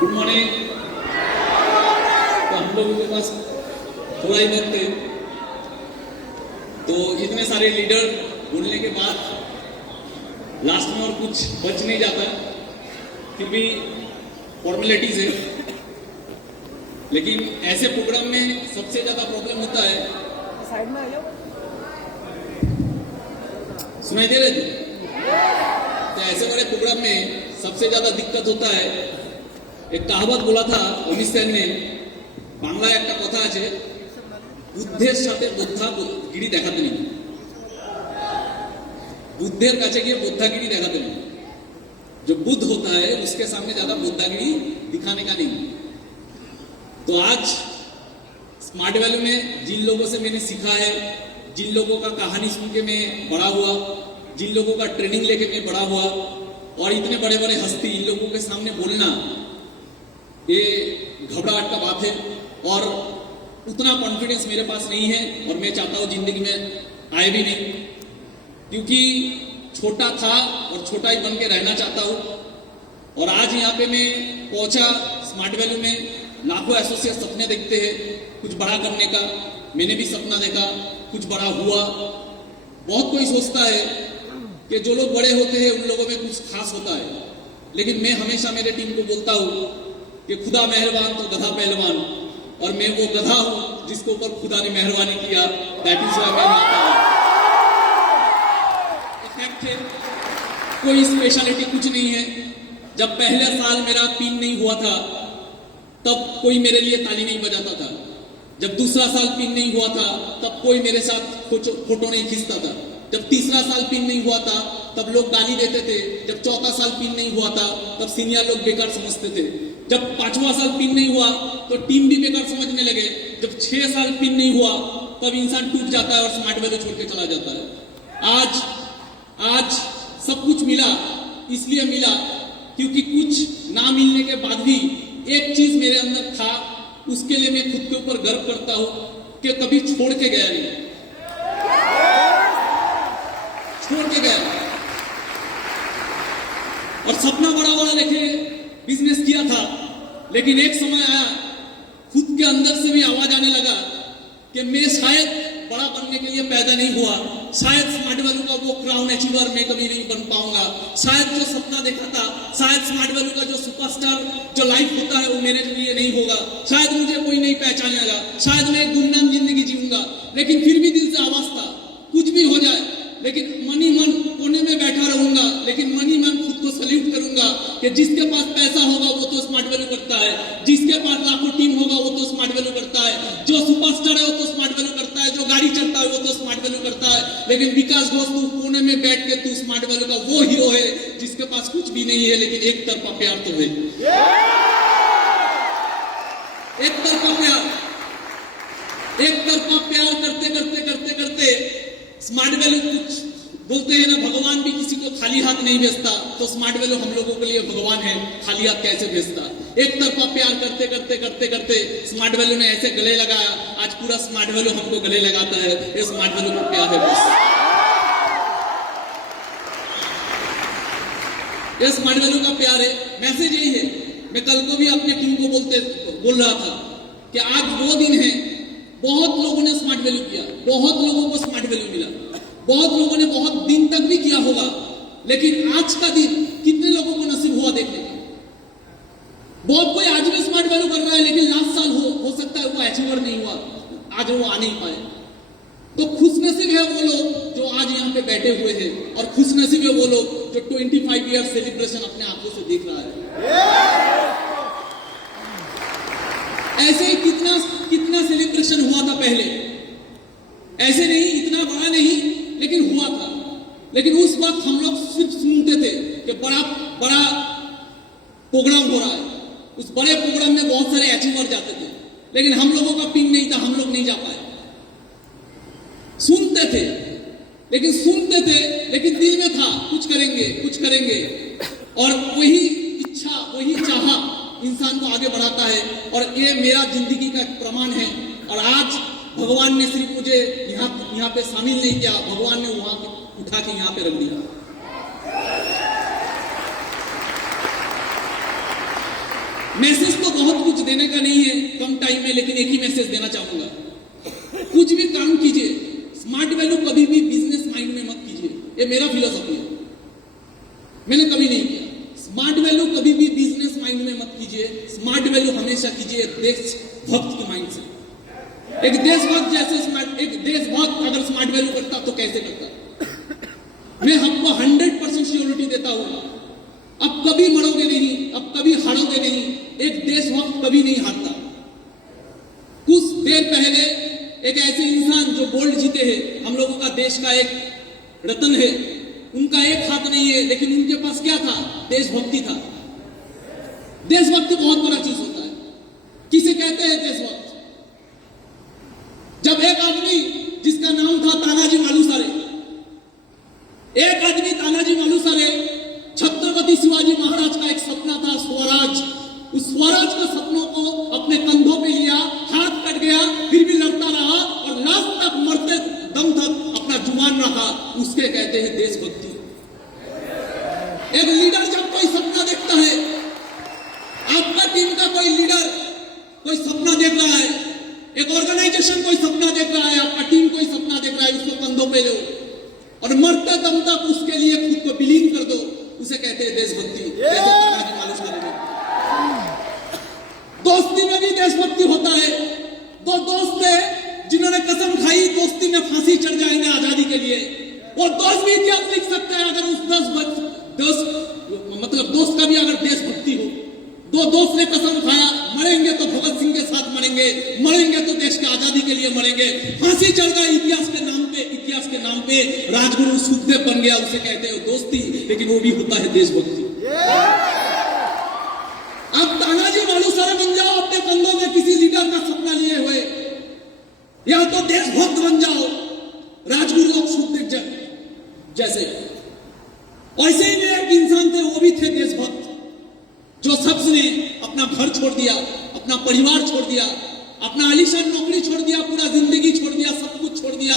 Good morning. तो हम लोगों के पास थोड़ा ही वक्त है, तो इतने सारे लीडर बोलने के बाद लास्ट में और कुछ बच नहीं जाता, फिर भी फॉर्मेलिटीज है। लेकिन ऐसे प्रोग्राम में सबसे ज्यादा प्रॉब्लम होता है, साइड में आ जाओ, सुनाई दे रहे थे? तो ऐसे वाले प्रोग्राम में सबसे ज्यादा दिक्कत होता है। एक कहावत बोला था अमित सेन ने, बांग्ला एक कथा আছে, বুদ্ধের সাথে বুদ্ধাগিরি দেখাতে নেই, बुद्धेर काছে गए बुद्धागिरी दिखाते नहीं। जो बुद्ध होता है उसके सामने ज्यादा बुद्धागिरी दिखाने का नहीं। तो आज स्मार्ट वैल्यू में जिन लोगों से मैंने सीखा है, जिन लोगों का कहानी सुन के मैं बड़ा हुआ, जिन लोगों का ट्रेनिंग लेके मैं बड़ा हुआ, और इतने बड़े बड़े हस्ती इन लोगों के सामने बोलना ये घबराहट का बात है। और उतना कॉन्फिडेंस मेरे पास नहीं है, और मैं चाहता हूं जिंदगी में आए भी नहीं, क्योंकि छोटा था और छोटा ही बन के रहना चाहता हूं। और आज यहाँ पे मैं पहुंचा स्मार्ट वैल्यू में। लाखों एसोसिएट सपने देखते हैं कुछ बड़ा करने का, मैंने भी सपना देखा, कुछ बड़ा हुआ। बहुत कोई सोचता है कि जो लोग बड़े होते हैं उन लोगों में कुछ खास होता है, लेकिन मैं हमेशा मेरे टीम को बोलता हूं कि खुदा मेहरबान तो गधा पहलवान, और मैं वो गधा हूं जिसके ऊपर खुदा ने मेहरबानी किया। दैट इज व्हाई मैं आता हूं। कोई स्पेशलिटी कुछ नहीं है। जब पहले साल मेरा पिन नहीं हुआ था तब कोई मेरे लिए ताली नहीं बजाता था। जब दूसरा साल पिन नहीं हुआ था तब कोई मेरे साथ फोटो नहीं खींचता था। जब तीसरा साल पिन नहीं हुआ था तब लोग गाली देते थे। जब चौथा साल पिन नहीं हुआ था तब सीनियर लोग बेकार समझते थे। जब पांचवा साल पिन नहीं हुआ तो टीम भी बेकार समझने लगे। जब 6 साल पिन नहीं हुआ तब इंसान टूट जाता है और स्मार्ट वैल्यू छोड़ के चला जाता है। आज सब कुछ मिला, इसलिए मिला क्योंकि कुछ ना मिलने के बाद भी एक चीज मेरे अंदर था, उसके लिए मैं खुद के ऊपर गर्व करता हूं कि कभी छोड़ के गया नहीं, छोड़ के गया। और सपना बड़ा बड़ा लेके बिजनेस किया था, लेकिन एक समय आया खुद के अंदर से भी आवाज आने लगा कि मैं शायद बड़ा बनने के लिए पैदा नहीं हुआ, शायद स्मार्ट वैल्यू का वो क्राउन अचीवर मैं कभी नहीं बन पाऊंगा, शायद जो सपना देखा था, शायद स्मार्ट वैल्यू का जो सुपरस्टार जो लाइफ होता है वो मेरे लिए नहीं होगा, शायद मुझे कोई नहीं पहचानेगा, शायद मैं एक गुमनाम जिंदगी जीऊंगा। लेकिन फिर भी दिल से आवाज था कुछ भी हो जाए, लेकिन मनी मन कोने में बैठा रहूंगा, लेकिन मनी मन खुद को सल्यूट करूंगा कि जिसके पास पैसा होगा वो तो स्मार्ट वैल्यू करता है, जिसके पास लाखों टीम होगा वो तो स्मार्ट वैल्यू करता है, जो सुपरस्टार है वो तो स्मार्ट वैल्यू करता है, जो गाड़ी चलता है वो तो स्मार्ट वैल्यू करता है। लेकिन विकास घोष तू कोने में बैठ के तू स्मार्ट वैल्यू का वो हीरो है जिसके पास कुछ भी नहीं है, लेकिन एक तरफा प्यार तो है। एक तरफा प्यार, एक तरफा प्यार करते करते करते करते स्मार्ट वैल्यू कुछ बोलते हैं ना, भगवान भी किसी को खाली हाथ नहीं भेजता, तो स्मार्ट वैल्यू हम लोगों के लिए भगवान है, खाली हाथ कैसे भेजता। एक तरफा प्यार करते करते करते करते स्मार्ट वैल्यू ने ऐसे गले लगाया, आज पूरा स्मार्ट वैल्यू हमको गले लगाता है। ये स्मार्ट वैल्यू का प्यार है बस, ये स्मार्ट वैल्यू का प्यार है। मैसेज यही है। मैं कल को भी अपने टीम को बोल रहा था कि आज वो दिन है, बहुत लोगों ने स्मार्ट वैल्यू किया, बहुत लोगों को स्मार्ट वैल्यू मिला, बहुत लोगों ने बहुत दिन तक भी किया होगा, लेकिन आज का दिन कितने लोगों को नसीब हुआ देखने का। बहुत कोई आज भी स्मार्ट वैल्यू कर रहा है, लेकिन लास्ट साल हो सकता है वो अचीवर नहीं हुआ, आज वो आ नहीं पाए। तो खुशनसीब है वो लोग जो आज यहाँ पे बैठे हुए हैं, और खुशनसीब है वो लोग जो 25 ईयर सेलिब्रेशन अपने आंखों से देख रहा है। ऐसे ही कितना सेलिब्रेशन हुआ था पहले, ऐसे नहीं, इतना बड़ा नहीं, लेकिन हुआ था। लेकिन उस वक्त हम लोग सिर्फ सुनते थे कि बड़ा बड़ा प्रोग्राम हो रहा है, उस बड़े प्रोग्राम में बहुत सारे अचीवर जाते थे, लेकिन हम लोगों का पिन नहीं था, हम लोग नहीं जा पाए। सुनते थे लेकिन दिल में था कुछ करेंगे कुछ करेंगे, और वही इच्छा वही चाह इंसान को आगे बढ़ाता है। और ये मेरा जिंदगी का एक प्रमाण है। और आज भगवान ने सिर्फ मुझे यहाँ पे शामिल नहीं किया, भगवान ने वहां उठा के यहाँ पे रख दिया। मैसेज तो बहुत कुछ देने का नहीं है कम टाइम में, लेकिन एक ही मैसेज देना चाहूंगा, कुछ भी काम कीजिए, स्मार्ट वैल्यू कभी भी बिजनेस माइंड में मत कीजिए। ये मेरा फिलोसॉफी है, मैंने कभी नहीं किया। स्मार्ट वैल्यू कभी भी बिजनेस माइंड में मत कीजिए, स्मार्ट वैल्यू हमेशा कीजिए देशभक्त के माइंड से। एक देशभक्त जैसे एक देशभक्त अगर स्मार्ट वैल्यू करता तो कैसे करता? मैं आपको 100% श्योरिटी देता हूं, अब कभी मरोगे नहीं, अब कभी हारोगे नहीं। एक देशभक्त कभी नहीं हारता। कुछ देर पहले एक ऐसे इंसान जो गोल्ड जीते हैं, हम लोगों का देश का एक रत्न है, उनका एक हाथ नहीं है, लेकिन उनके पास क्या था? देशभक्ति था। देशभक्ति बहुत बड़ा चीज होता है। किसे कहते हैं देशभक्त? जब एक आदमी जिसका नाम था तानाजी मालुसरे, एक आदमी तानाजी मालुसरे, छत्रपति शिवाजी महाराज का एक सपना था स्वराज, उस स्वराज के सपनों को अपने कंधों पे लिया, हाथ कट गया, फिर भी लड़ता रहा और लास्ट तक मरते दम तक अपना जुबान रहा, उसके कहते हैं देशभक्ति। एक लीडर जब कोई सपना देखता है, आपका टीम का कोई लीडर कोई सपना देख रहा है, एक ऑर्गेनाइजेशन कोई सपना देख रहा है, आपका टीम कोई सपना देख रहा है, उसको कंधों पे लो और मरते दम तक उसके लिए खुद को विलीन कर दो, उसे कहते हैं देशभक्ति। दोस्ती में भी देशभक्ति होता है। दो दोस्त थे जिन्होंने कसम खाई दोस्ती में फांसी चढ़ जाएंगे आजादी के लिए, वो दोस्त भी इतिहास लिख सकते हैं अगर उस दोस्त का भी अगर देशभक्ति हो। दो दोस्त ने कसम खाया, मरेंगे तो भगत सिंह के साथ मरेंगे, मरेंगे तो देश की आजादी के लिए मरेंगे, फांसी चढ़ गई इतिहास के नाम पे राजगुरु सुखदेव बन गया, उसे कहते हैं दोस्ती, लेकिन वो भी होता है देशभक्ति। अब तानाजी मालुसरे बन जाओ अपने कंधों में किसी लीडर का सपना लिए हुए, या तो देशभक्त बन जाओ राजगुरु सुखदेव जैसे। ऐसे ही में एक इंसान थे, वो भी थे देशभक्त, जो शख्स ने अपना घर छोड़ दिया, अपना परिवार छोड़ दिया, अपना आलीशान नौकरी छोड़ दिया, पूरा जिंदगी छोड़ दिया, सब कुछ छोड़ दिया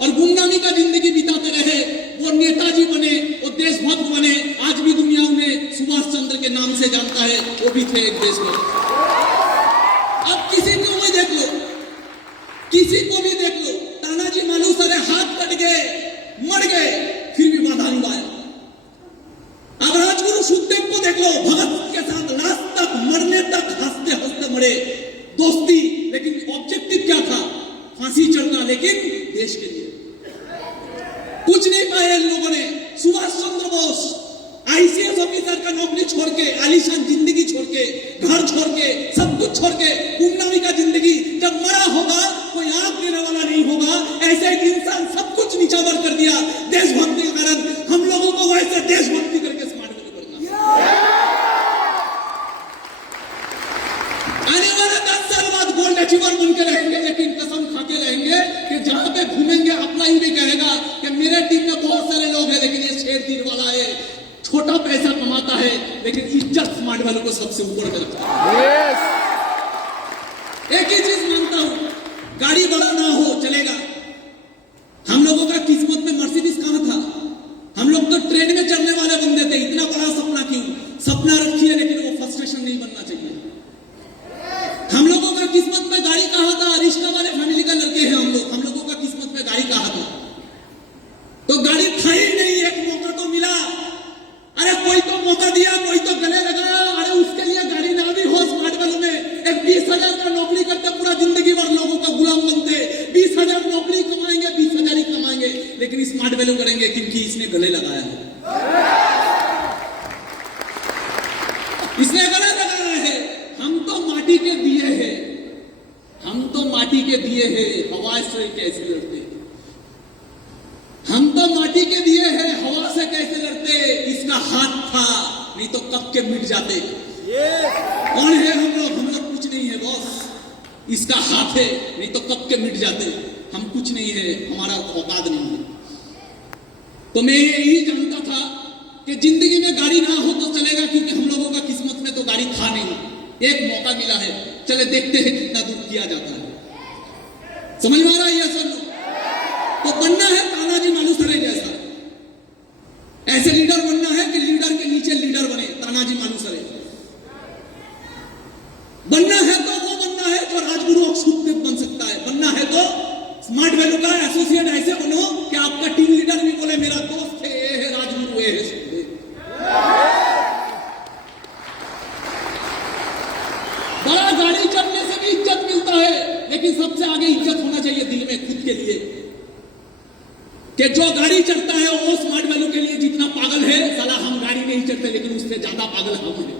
और गुमनामी का जिंदगी बिताते रहे। वो नेताजी बने, वो देशभक्त बने, आज भी दुनिया उन्हें सुभाष चंद्र के नाम से जानता है, वो भी थे एक देशभक्त। अब किसी को भी देख लो, किसी को भी देख लो, तानाजी मालुसरे हाथ कट गए, मर गए, फिर भी बाधा निभाया। अब राजगुरु सुखदेव को देख लो, भगत के साथ लास्ट तक मरने तक हंसते हंसते मरे, दोस्ती, लेकिन ऑब्जेक्टिव क्या था? फांसी चढ़ना, लेकिन देश के लिए कुछ नहीं पाए इन लोगों ने। सुभाष चंद्र बोस आईसीएस ऑफिसर का नौकरी छोड़ के, आलीशान जिंदगी छोड़ के, घर छोड़ के, सब कुछ छोड़ के, गुमनामी का जिंदगी, जब मरा होगा कोई आंख देने वाला नहीं होगा, ऐसे एक इंसान सब कुछ नीचावर कर दिया देशभक्ति के कारण। हम लोगों को वैसे देशभक्ति करके स्मार्ट वैल्यू बढ़ना। आने वाले 10 साल बाद गोल्ड अचीवर बन के रहेंगे, लेकिन कसम खा के रहेंगे कि जहां पे घूमेंगे अपना ही भी कहेगा कि मेरे टीम में बहुत सारे लोग हैं, लेकिन ये शेर तीर वाला है, छोटा पैसा कमाता है, लेकिन इज्जत स्मार्ट वैल्यू को सबसे ऊपर में रखता है। एक ही चीज मानता हूं, गाड़ी बड़ा ना हो चलेगा। हम लोगों का किस्मत में मर्सिडीज कहां था? हम लोग तो ट्रेन में चढ़ने वाले बंदे थे। इतना बड़ा सपना क्यों? सपना रखिए, लेकिन वो फ्रस्ट्रेशन नहीं बनना चाहिए। हम लोगों का किस्मत में गाड़ी कहां था? रिश्ता वाले फैमिली का लड़के हैं हम लोगों का किस्मत में गाड़ी कहां था? तो गाड़ी था ही नहीं, एक मौका तो मिला, अरे कोई तो मौका दिया, कोई तो गले लगाया, अरे उसके लिए गाड़ी ना भी हो स्मार्ट वैल्यू में। एक 20,000 का नौकरी करते पूरा जिंदगी भर लोगों का गुलाम बनते, 20,000 नौकरी कमाएंगे, 20,000 ही कमाएंगे, लेकिन स्मार्ट वैल्यू करेंगे क्योंकि इसने गले लगाया है, इसने गले लगाया है। हम तो माटी के दिए हैं, हम तो माटी के दिए हैं, हवा से कैसे लड़ते? हम तो माटी के दिए हैं, हवा से कैसे लड़ते? इसका हाथ था, नहीं तो कब के मिट जाते। कौन है हम लोग कुछ नहीं है बॉस। इसका हाथ है, नहीं तो कब के मिट जाते। हम कुछ नहीं है, हमारा औकात नहीं है। तो मैं यही जानता था कि जिंदगी में गाड़ी ना हो तो चलेगा, क्योंकि हम लोगों का किस्मत में तो गाड़ी था नहीं। एक मौका मिला है, चले देखते हैं कितना दूर किया जाता है। समझ में आ रहा है ये सब? तो बनना है तानाजी मालुसरे जैसा, ऐसे लीडर बनना है कि लीडर के नीचे लीडर बने, तानाजी मालुसरे। चढ़ते हैं सुबह। बड़ा गाड़ी चढ़ने से भी इज्जत मिलता है, लेकिन सबसे आगे इज्जत होना चाहिए दिल में खुद के लिए, कि जो गाड़ी चढ़ता है वो स्मार्ट वैल्यू के लिए जितना पागल है, साला हम गाड़ी नहीं चढ़ते लेकिन उससे ज्यादा पागल हम हैं।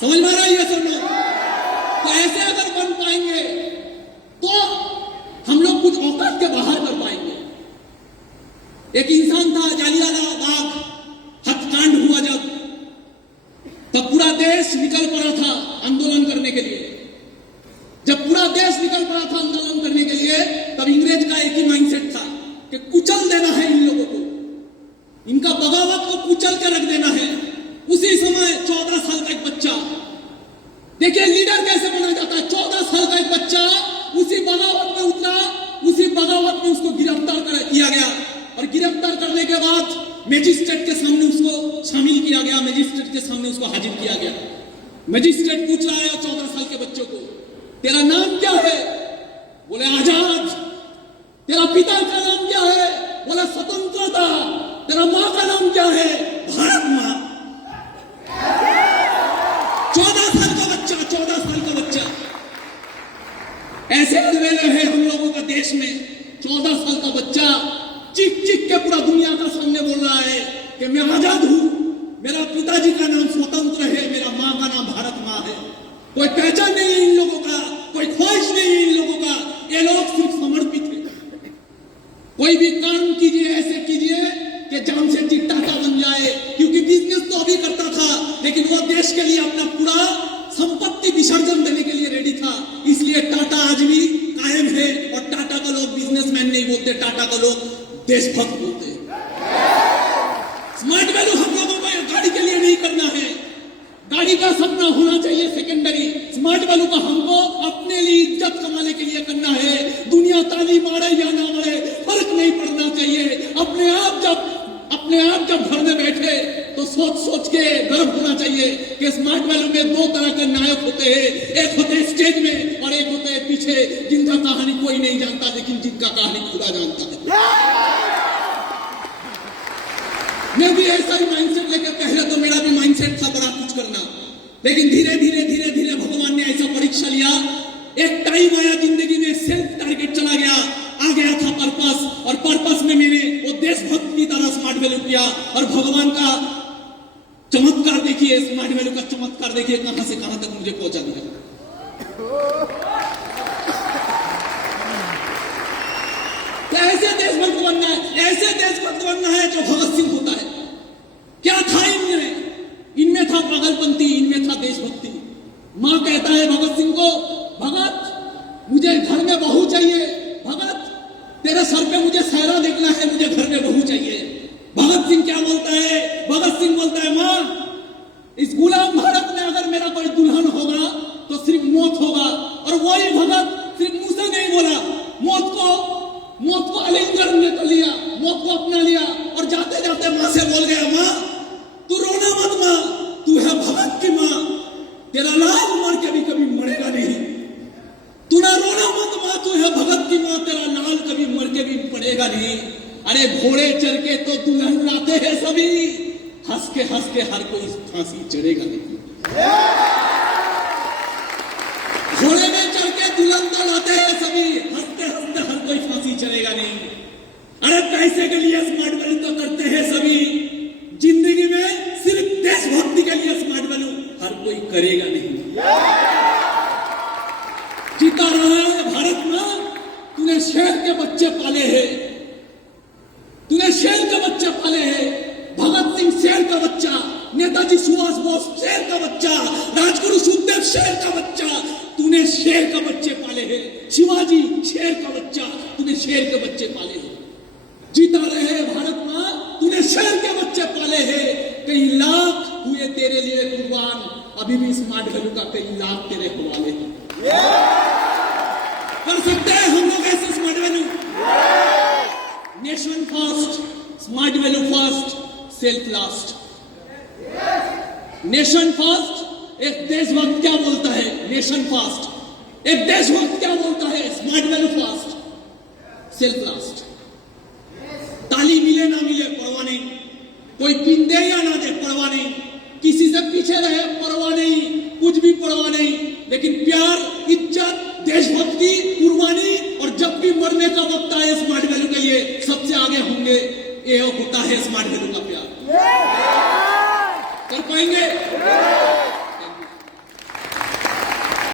समझ में आ रहा है ये सब लोग? तो ऐसे अगर बन पाएंगे तो हम लोग कुछ औकात के बाहर कर पाएंगे। एक इंसान था, जालियांवाला बाग हत्याकांड हुआ जब पूरा देश निकल पड़ा था आंदोलन करने के लिए। जब पूरा देश निकल पड़ा था आंदोलन करने के लिए, तब अंग्रेज का एक ही माइंडसेट था कि कुचल देना है इन लोगों को, इनका बगावत को कुचल के रख देना है। उसी समय 14 साल का एक बच्चा, देखिए लीडर कैसे बना जाता है। 14 साल का एक बच्चा उसी बगावत में उतरा, उसी बगावत में उसको गिरफ्तार किया गया और गिरफ्तार करने के बाद मजिस्ट्रेट के सामने उसको शामिल किया गया, मजिस्ट्रेट के सामने उसको हाजिर किया गया। मजिस्ट्रेट पूछ रहा है 14 साल के बच्चों को, तेरा नाम क्या है? बोले आजाद। तेरा पिता का नाम क्या है? बोला स्वतंत्रता। तेरा माँ का नाम क्या है? भारत माँ। 14 साल का बच्चा, 14 साल का बच्चा। ऐसे अलवेले हैं हम लोगों का देश में। 14 साल का बच्चा चीख चीख के पूरा दुनिया का सामने बोल रहा है कि मैं आजाद हूं, मेरा पिताजी का नाम स्वतंत्र है, मेरा माँ का नाम भारत माँ है। कोई पहचान नहीं है इन लोगों का, कोई ख्वाहिश नहीं है इन लोगों का। ये लोग सिर्फ समर्पित है। कोई भी काम कीजिए, ऐसे कीजिए कि जान से चिट्टा का बन जाए, क्योंकि बिजनेस तो अभी करता था लेकिन वो देश के लिए अपना पूरा संपत्ति विसर्जन देने के लिए रेडी था। इसलिए टाटा आज भी कायम है और टाटा का लोग बिजनेसमैन नहीं बोलते, टाटा का लोग देशभक्त बोलते हैं। स्मार्ट वैल्यू हम लोगों को गाड़ी के लिए नहीं करना है, गाड़ी का सपना होना चाहिए सेकेंडरी। स्मार्ट वैल्यू का हमको अपने लिए इज्जत कमाने के लिए करना है। दुनिया ताली मारे या ना मारे फर्क नहीं पड़ना चाहिए। अपने आप जब घर में बैठे तो सोच के गर्व होना चाहिए कि स्मार्ट वैल्यू में 2 तरह के नायक होते हैं। एक होते हैं स्टेज में और एक होते हैं पीछे, जिनका कहानी कोई नहीं जानता लेकिन जिनका कहानी खुदा जानता है। मैं भी ऐसा ही माइंडसेट लेकर, पहले तो मेरा भी माइंडसेट था बड़ा कुछ करना, लेकिन धीरे धीरे भगवान ने ऐसा परीक्षा लिया। एक टाइम आया जिंदगी में, सेल्फ टारगेट चला गया, आ गया था पर्पस, और पर्पस में मैंने वो देशभक्त की तरह स्मार्ट वैल्यू किया। और भगवान का चमत्कार देखिए, स्मार्ट वैल्यू का चमत्कार देखिए, कहां से कहां तक मुझे पहुंचा दिया। ऐसे देशभक्त बनना है, ऐसे देशभक्त बनना है जो भगत सिंह होता है। क्या था इनमें था पागलपंती, इनमें था देशभक्ति। मां कहता है भगत सिंह को, भगत मुझे घर में बहू चाहिए, भगत तेरे सर पे मुझे सहरा देखना है, मुझे घर में बहू चाहिए। भगत सिंह क्या बोलता है? भगत सिंह बोलता है, मां इस गुलाम भारत में अगर मेरा कोई दुल्हन होगा तो सिर्फ मौत होगा। और वही भगत सिर्फ मुंह से नहीं बोला, मौत को आलिंगन में तो लिया, मौत को अपना लिया और जाते जाते मां से बोल गया, मां तू रोना मत, मां तू है भगत की मां, तेरा लाल मर के भी कभी मरेगा नहीं। तू ना रोना मत मां, तू है भगत की मां, तेरा लाल कभी मर के भी पड़ेगा नहीं। अरे घोड़े चढ़ के तो दुल्हन लाते हैं सभी, हंस के हर कोई फांसी चढ़ेगा नहीं। घोड़े में चढ़ के दुल्हन तो लाते हैं सभी, हंसते हर कोई फांसी चढ़ेगा नहीं। अरे पैसे के लिए स्मार्ट वैल्यू तो करते हैं सभी, जिंदगी में सिर्फ देशभक्ति के लिए स्मार्ट वैल्यू हर कोई करेगा नहीं। जीता रहा है भारत मां, तूने शेर के बच्चे पाले हैं, तूने शेर के बच्चे पाले हैं। भगत सिंह शेर का बच्चा, नेताजी सुभाष बोस शेर का बच्चा, राजगुरु सुखदेव शेर का बच्चा, तूने शेर का बच्चे पाले हैं। शिवाजी शेर का बच्चा, तूने शेर के बच्चे पाले हैं। जीता रहे भारत मां, तूने शेर के बच्चे पाले हैं। कई लाख हुए तेरे लिए कुर्बान, अभी भी स्मार्ट वैल्यू का कई लाख तेरे हवाले हैं। कर सकते हैं हम लोग ऐसे smart value. Nation first, smart value first, self last. Nation first, एक देशभक्त क्या बोलता है? Nation first. एक देशभक्त क्या बोलता है? Smart value first, self last. ताली मिले ना मिले कोई पिंदे या ना दे, परवाह नहीं, किसी से पीछे रहे, परवाह नहीं, कुछ भी परवाह नहीं, लेकिन प्यार, इज्जत, देशभक्ति, कुर्बानी, और जब भी मरने का वक्त आए स्मार्ट वैल्यू के लिए सबसे आगे होंगे। ये होता है स्मार्ट वैल्यू का प्यार। कर पाएंगे?